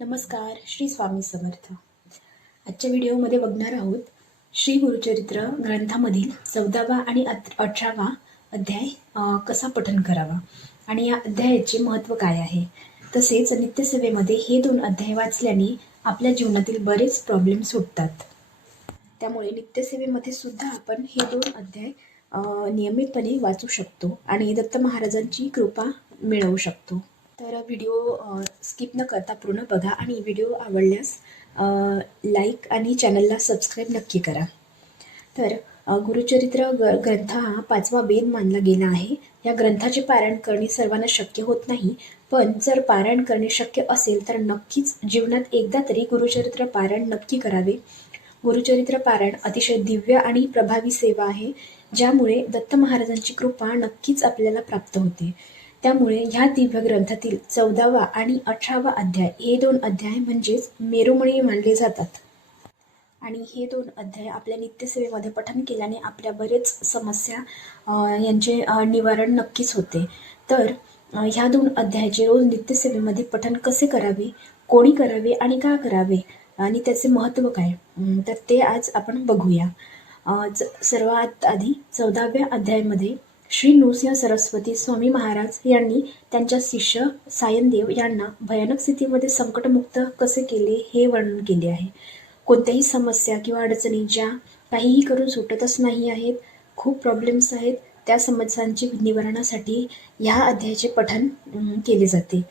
नमस्कार श्री स्वामी समर्थ. आजच्या व्हिडिओमध्ये बघणार आहोत श्री गुरुचरित्र ग्रंथामधील चौदावा आणि अत- अठरावा अध्याय कसा पठन करावा? आणि या अध्यायाचे महत्त्व काय आहे? तसेच नित्यसेवेमध्ये हे दोन अध्याय वाचल्याने आपल्या जीवनातील बरेच प्रॉब्लेम सुटतात. त्यामुळे नित्यसेवेमध्ये सुद्धा आपण हे दोन अध्याय नियमितपणे वाचू शकतो आणि दत्त महाराजांची कृपा मिळवू शकतो. तर व्हिडिओ स्किप न करता पूर्ण बघा आणि व्हिडिओ आवडल्यास लाईक आणि चॅनलला सबस्क्राईब नक्की करा. तर गुरुचरित्र ग ग्रंथ हा पाचवा वेद मानला गेला आहे. या ग्रंथाचे पारायण करणे सर्वांना शक्य होत नाही पण जर पारायण करणे शक्य असेल तर नक्कीच जीवनात एकदा तरी गुरुचरित्र पारायण नक्की करावे. गुरुचरित्र पारायण अतिशय दिव्य आणि प्रभावी सेवा आहे ज्यामुळे दत्त महाराजांची कृपा नक्कीच आपल्याला प्राप्त होते. त्यामुळे ह्या दिव्य ग्रंथातील चौदावा आणि अठरावा अध्याय हे दोन अध्याय म्हणजेच मेरुमणी मानले जातात. आणि हे दोन अध्याय आपल्या नित्यसेवेमध्ये पठन केल्याने आपल्या बरेच समस्या यांचे निवारण नक्कीच होते. तर ह्या दोन अध्यायाचे रोज नित्यसेवेमध्ये पठन कसे करावे कोणी करावे आणि का करावे आणि त्याचे महत्त्व काय? तर ते आज आपण बघूया. सर्वात आधी चौदाव्या अध्यायामध्ये श्री नृसिंह सरस्वती स्वामी महाराज यांनी त्यांच्या शिष्य सायनदेव यांना भयानक स्थितीमध्ये संकटमुक्त कसे केले हे वर्णन केले आहे. कोणत्याही समस्या किंवा अडचणी ज्या काहीही करून सुटतच नाही आहेत खूप प्रॉब्लेम्स आहेत त्या समस्यांची निवारणासाठी ह्या अध्यायाचे पठन केले जाते.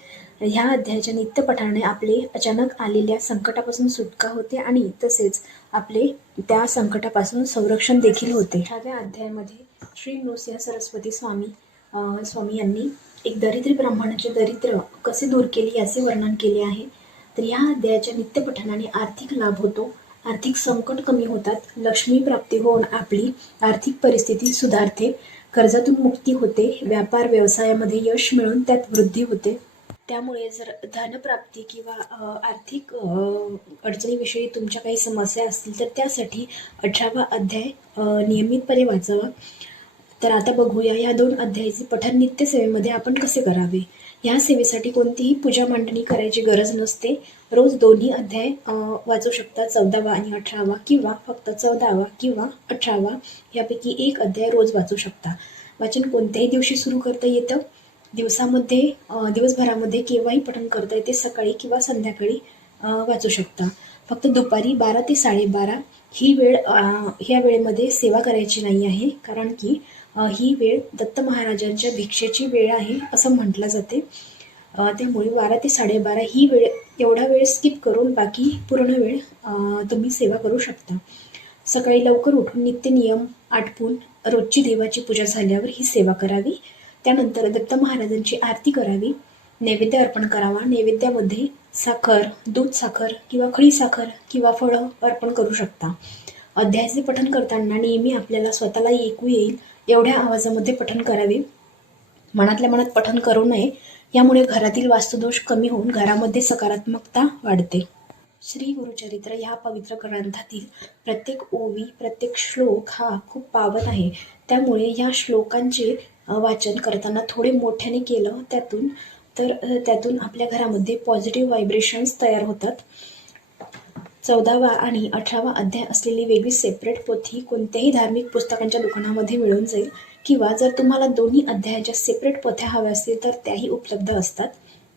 ह्या अध्यायाच्या नित्यपठाने आपले अचानक आलेल्या संकटापासून सुटका होते आणि तसेच आपले त्या संकटापासून संरक्षण देखील होते. ह्या अध्यायामध्ये श्री नृसिंह सरस्वती स्वामी स्वामी यांनी एक दरिद्री ब्राह्मणाचे दरिद्र कसे दूर केले याचे वर्णन केले आहे. तर या अध्यायाच्या नित्यपठनाने आर्थिक लाभ होतो आर्थिक संकट कमी होतात लक्ष्मी प्राप्ती होऊन आपली आर्थिक परिस्थिती सुधारते कर्जातून मुक्ती होते व्यापार व्यवसायामध्ये यश मिळून त्यात वृद्धी होते. त्यामुळे जर धनप्राप्ती किंवा आर्थिक अडचणीविषयी तुमच्या काही समस्या असतील तर त्यासाठी अठरावा अध्याय नियमितपणे वाचावा. तर आता बघूया या दोन अध्यायाचे पठण नित्य सेवेमध्ये आपण कसे करावे? या सेवेसाठी कोणतीही पूजा मांडणी करायची गरज नसते. रोज दोन्ही अध्याय वाचू शकता. चौदावा आणि अठरावा किंवा फक्त चौदावा किंवा अठरावा यापैकी एक अध्याय रोज वाचू शकता. वाचन कोणत्याही दिवशी सुरू करता येतं. दिवसामध्ये दिवसभरामध्ये केव्हाही पठण करता येते. सकाळी किंवा संध्याकाळी वाचू शकता. फक्त दुपारी बारा ते साडेबारा ही वेळ ह्या वेळेमध्ये सेवा करायची नाही आहे कारण की ही वेळ दत्त महाराजांच्या भिक्षेची वेळ आहे असं म्हटलं जाते. त्यामुळे बारा ते साडेबारा ही वेळ एवढा वेळ स्किप करून बाकी पूर्ण वेळ तुम्ही सेवा करू शकता. सकाळी लवकर उठून नित्य नियम आटपून रोजची देवाची पूजा झाल्यावर ही सेवा करावी. त्यानंतर दत्त महाराजांची आरती करावी. नैवेद्य अर्पण करावा. नैवेद्यामध्ये साखर दूध साखर किंवा खळी साखर किंवा फळं अर्पण करू शकता. अध्यायाचे पठण करताना नेहमी आपल्याला स्वतःला ऐकू येईल एवढ्या आवाजामध्ये पठण करावे. मनातल्या मनात पठण करू नये यामुळे घरातील वास्तुदोष कमी होऊन घरामध्ये सकारात्मकता वाढते. श्री गुरुचरित्र ह्या पवित्र ग्रंथातील प्रत्येक ओवी प्रत्येक श्लोक हा खूप पावन आहे. त्यामुळे ह्या श्लोकांचे वाचन करताना थोडे मोठ्याने केलं त्यातून तर त्यातून आपल्या घरामध्ये पॉझिटिव्ह व्हायब्रेशन्स तयार होतात. चौदावा आणि अठरावा अध्याय असलेली वेगळी सेपरेट पोथी कोणत्याही धार्मिक पुस्तकांच्या दुकानामध्ये मिळून जाईल किंवा जर तुम्हाला दोन्ही अध्यायाच्या सेपरेट पोथ्या हव्या असतील तर त्याही उपलब्ध असतात.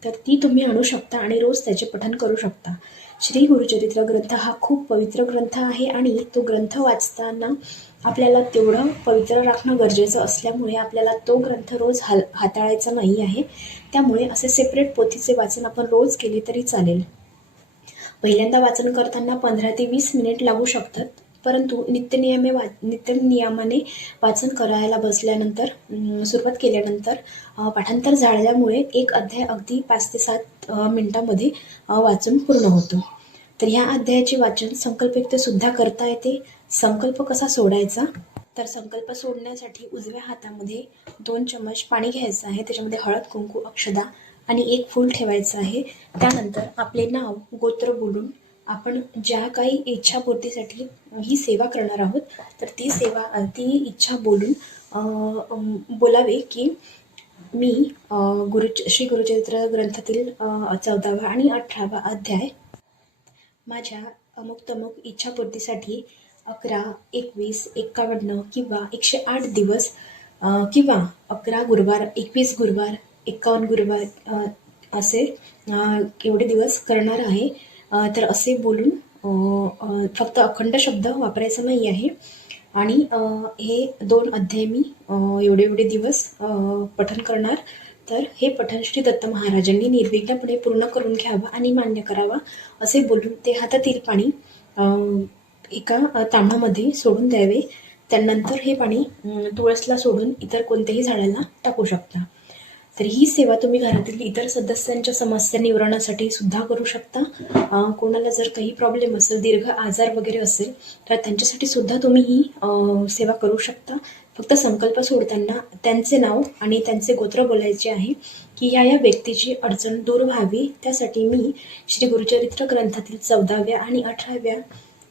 तर ती तुम्ही आणू शकता आणि रोज त्याचे पठन करू शकता. श्री गुरुचरित्र ग्रंथ हा खूप पवित्र ग्रंथ आहे आणि तो ग्रंथ वाचताना आपल्याला तेवढं पवित्र राखणं गरजेचं असल्यामुळे आपल्याला तो ग्रंथ रोज हाल हाताळायचा नाही आहे. त्यामुळे असे सेपरेट पोथीचे वाचन आपण रोज केले तरी चालेल. पहिल्यांदा वाचन करताना पंधरा ते वीस मिनिट लागू शकतात. परंतु नित्यनियमे वा नित्यनियमाने वाचन करायला बसल्यानंतर सुरुवात केल्यानंतर पाठांतर झाल्यामुळे एक अध्याय अगदी पाच ते सात मिनटामध्ये वाचन वाचून पूर्ण होतो. तर ह्या अध्यायाचे वाचन संकल्पयुक्तसुद्धा करता येते. संकल्प कसा सोडायचा? तर संकल्प सोडण्यासाठी उजव्या हातामध्ये दोन चम्मच पाणी घ्यायचं आहे. त्याच्यामध्ये हळद कुंकू अक्षदा आणि एक फूल ठेवायचं आहे. त्यानंतर आपले नाव गोत्र बोलून आपण ज्या काही इच्छापूर्तीसाठी ही सेवा करणार आहोत तर ती सेवा ती इच्छा बोलून बोलावे की मी गुरु श्री गुरुचरित्र ग्रंथातील चौदावा आणि अठरावा अध्याय माझ्या अमुक तमुक इच्छापूर्तीसाठी अकरा एकवीस एक्कावन्न किंवा एकशे आठ दिवस किंवा अकरा गुरुवार एकवीस गुरुवार एक्कावन्न गुरुवार असे एवढे दिवस करणार आहे. तर असे बोलून फक्त अखंड शब्द वापरायचा नाही आहे. आणि हे दोन अध्याय मी एवढे एवढे दिवस पठन करणार. तर हे पठण श्री दत्त महाराजांनी निर्विघ्नपणे पूर्ण करून घ्यावं आणि मान्य करावा असे बोलून ते हातातील पाणी एका अ, तांब्यामध्ये सोडून द्यावे. त्यानंतर हे पाणी तुळसला सोडून इतर कोणत्याही झाडाला टाकू शकता. तर ही सेवा तुम्ही घरातील इतर सदस्यांच्या समस्या निवारणासाठी सुद्धा करू शकता. कोणाला जर काही प्रॉब्लेम असेल दीर्घ आजार वगैरे असेल तर त्यांच्यासाठी सुद्धा तुम्ही ही सेवा करू शकता. फक्त संकल्प सोडताना त्यांचे नाव आणि त्यांचे गोत्र बोलायचे आहे की ह्या या व्यक्तीची अडचण दूर व्हावी. त्यासाठी मी श्री गुरुचरित्र ग्रंथातील चौदाव्या आणि अठराव्या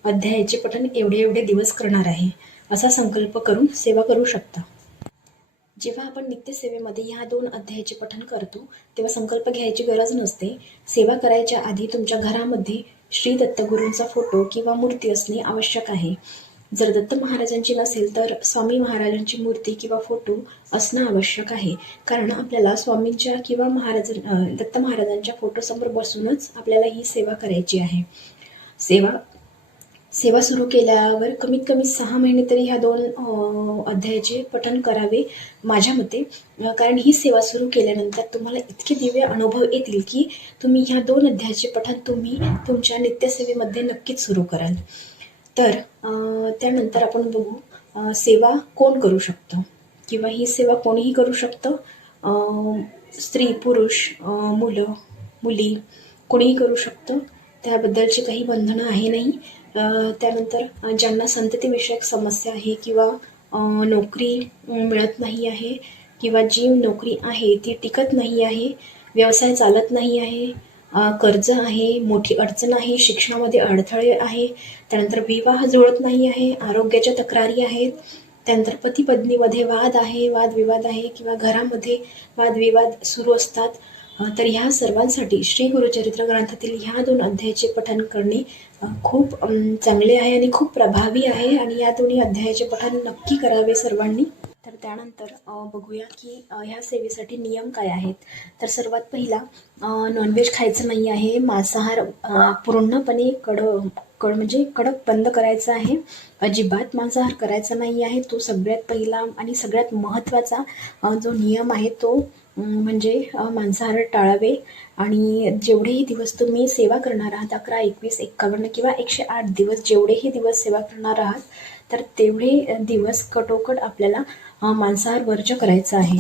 अध्यायाचे पठण एवढे एवढे दिवस करणार आहे. असा संकल्प करून सेवा करू शकता. जेव्हा आपण नित्यसेवेमध्ये ह्या दोन अध्यायाचे पठण करतो तेव्हा संकल्प घ्यायची गरज नसते. सेवा करायच्या आधी तुमच्या घरामध्ये श्री दत्तगुरूंचा फोटो किंवा मूर्ती असणे आवश्यक आहे. जर दत्त महाराजांची नसेल तर स्वामी महाराजांची मूर्ती किंवा फोटो असणं आवश्यक आहे. कारण आपल्याला स्वामींच्या किंवा महाराज दत्त महाराजांच्या फोटोसमोर बसूनच आपल्याला ही सेवा करायची आहे. सेवा सेवा सुरू केल्यावर कमीत कमी सहा महिने तरी ह्या दोन अध्यायाचे पठण करावे माझ्या मते. कारण ही सेवा सुरू केल्यानंतर तुम्हाला इतके दिव्य अनुभव येतील की तुम्ही ह्या दोन अध्यायाचे पठण तुम्ही तुमच्या नित्यसेवेमध्ये नक्कीच सुरू कराल. तर त्यानंतर आपण बघू सेवा कोण करू शकतं? किंवा ही सेवा कोणीही करू शकतं? स्त्री पुरुष मुलं मुली कोणीही करू शकतं? त्याबद्दलची काही बंधनं आहे नाही? त्यानंतर ज्यांना संततीविषयक समस्या आहे किंवा नोकरी मिळत नाही आहे किंवा जी नोकरी आहे ती टिकत नाही आहे व्यवसाय चालत नाही आहे कर्ज आहे मोठी अडचण आहे शिक्षणामध्ये अडथळे आहे त्यानंतर विवाह जुळत नाही आहे आरोग्याच्या तक्रारी आहेत त्यानंतर पती पत्नीमध्ये वाद आहे वादविवाद आहे किंवा घरामध्ये वादविवाद सुरू असतात तर ह्या सर्वांसाठी श्री गुरुचरित्र ग्रंथातील ह्या दोन अध्यायाचे पठण करणे खूप चांगले आहे आणि खूप प्रभावी आहे आणि या दोन्ही अध्यायाचे पठण नक्की करावे सर्वांनी. तर त्यानंतर बघूया की ह्या सेवेसाठी नियम काय आहेत. तर सर्वात पहिला नॉनव्हेज खायचं नाही आहे मांसाहार पूर्णपणे कड कड म्हणजे कडक बंद करायचा आहे. अजिबात मांसाहार करायचा नाही आहे. तो सगळ्यात पहिला आणि सगळ्यात महत्त्वाचा जो नियम आहे तो म्हणजे मांसाहार टाळावे आणि जेवढेही दिवस तुम्ही सेवा करणार आहात अकरा एकवीस एक्कावन्न किंवा एकशे आठ दिवस जेवढेही दिवस सेवा करणार आहात तर तेवढे दिवस कटोकट आपल्याला मांसाहार वर्ज करायचा आहे.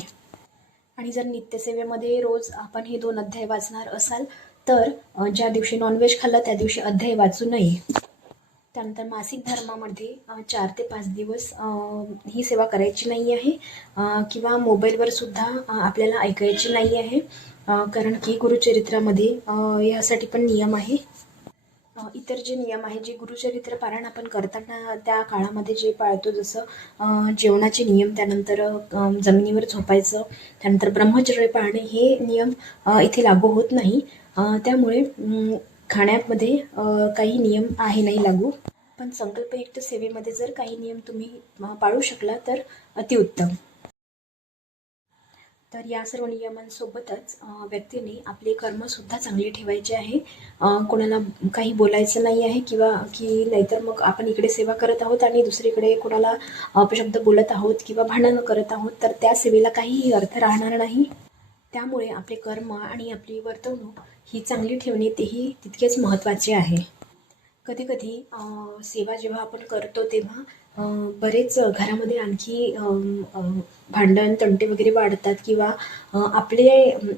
आणि जर नित्यसेवेमध्ये रोज आपण हे दोन अध्याय वाचणार असाल तर ज्या दिवशी नॉनव्हेज खाल्लं त्या दिवशी अध्याय वाचू नये. त्यानंतर मासिक धर्मामध्ये चार ते पाच दिवस ही सेवा करायची नाही आहे. किंवा मोबाईलवरसुद्धा आपल्याला ऐकायची नाही आहे. कारण की गुरुचरित्रामध्ये यासाठी पण नियम आहे. इतर जे नियम आहे जे गुरुचरित्र पारायण आपण करताना त्या काळामध्ये जे पाळतो जसं जेवणाचे नियम त्यानंतर जमिनीवर झोपायचं त्यानंतर ब्रह्मचर्य पाळणे हे नियम इथे लागू होत नाही. त्यामुळे खाण्यामध्ये काही नियम आहे नाही लागू. पण संकल्पयुक्त सेवेमध्ये जर काही नियम तुम्ही पाळू शकला तर अतिउत्तम. तर या सर्व नियमांसोबतच व्यक्तीने आपले कर्मसुद्धा चांगले ठेवायचे आहे. कोणाला काही बोलायचं नाही आहे किंवा की नाहीतर मग आपण इकडे सेवा करत आहोत आणि दुसरीकडे कोणाला अपशब्द बोलत आहोत किंवा भांडणं करत आहोत तर त्या सेवेला काहीही अर्थ राहणार नाही. त्यामुळे आपले कर्म आणि आपली वर्तवणूक ही चांगली ठेवणे तेही तितकेच महत्त्वाचे आहे. कधी कधी सेवा जेव्हा आपण करतो तेव्हा बरेच घरामध्ये आणखी भांडण तंटे वगैरे वाढतात किंवा आपले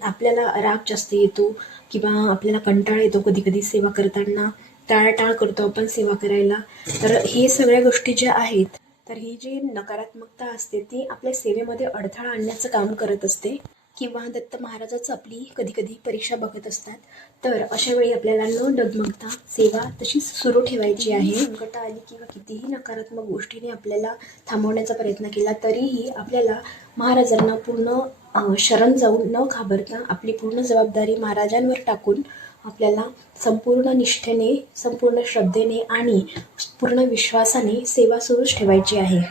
आपल्याला राग जास्त येतो किंवा आपल्याला कंटाळा येतो कधी कधी सेवा करताना. टाळाटाळ करतो आपण सेवा करायला. तर हे सगळ्या गोष्टी ज्या आहेत तर ही जी नकारात्मकता असते ती आपल्या सेवेमध्ये अडथळा आणण्याचं काम करत असते. किंवा दत्त महाराजाच आपली कधी कधी परीक्षा बघत असतात. तर अशा वेळी आपल्याला न डगमगता सेवा तशीच सुरू ठेवायची आहे. संकट आली किंवा कितीही नकारात्मक गोष्टीने आपल्याला थांबवण्याचा प्रयत्न केला तरीही आपल्याला महाराजांना पूर्ण शरण जाऊन न घाबरता आपली पूर्ण जबाबदारी महाराजांवर टाकून आपल्याला संपूर्ण निष्ठेने संपूर्ण श्रद्धेने आणि पूर्ण विश्वासाने सेवा सुरूच ठेवायची आहे.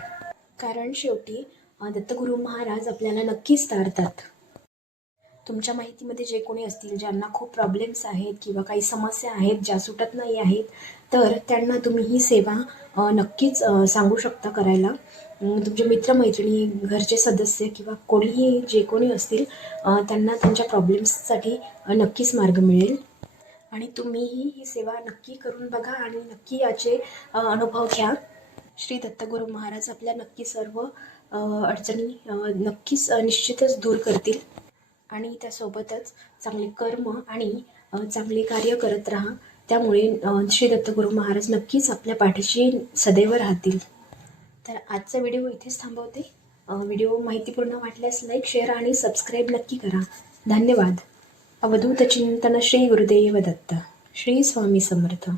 कारण शेवटी दत्तगुरू महाराज आपल्याला नक्कीच तारतात. तुमच्या माहितीमध्ये जे कोणी असतील ज्यांना खूप प्रॉब्लेम्स आहेत किंवा काही समस्या आहेत ज्या सुटत नाही आहेत तर त्यांना तुम्ही ही सेवा नक्कीच सांगू शकता करायला. तुमचे मित्रमैत्रिणी घरचे सदस्य किंवा कोणीही जे कोणी असतील त्यांना त्यांच्या प्रॉब्लेम्ससाठी नक्कीच मार्ग मिळेल. आणि तुम्हीही ही सेवा नक्की करून बघा आणि नक्की याचे अनुभव घ्या. श्री दत्तगुरू महाराज आपल्या नक्की सर्व अडचणी नक्कीच निश्चितच दूर करतील. आणि त्यासोबतच चांगले कर्म आणि चांगले कार्य करत राहा. त्यामुळे श्री दत्तगुरू महाराज नक्कीच आपल्या पाठीशी सदैव राहतील. तर आजचा व्हिडिओ इथेच थांबवते. व्हिडिओ माहितीपूर्ण वाटल्यास लाईक शेअर आणि सबस्क्राईब नक्की करा. धन्यवाद. अवधूत चिंतन श्री गुरुदेव दत्त. श्री स्वामी समर्थ.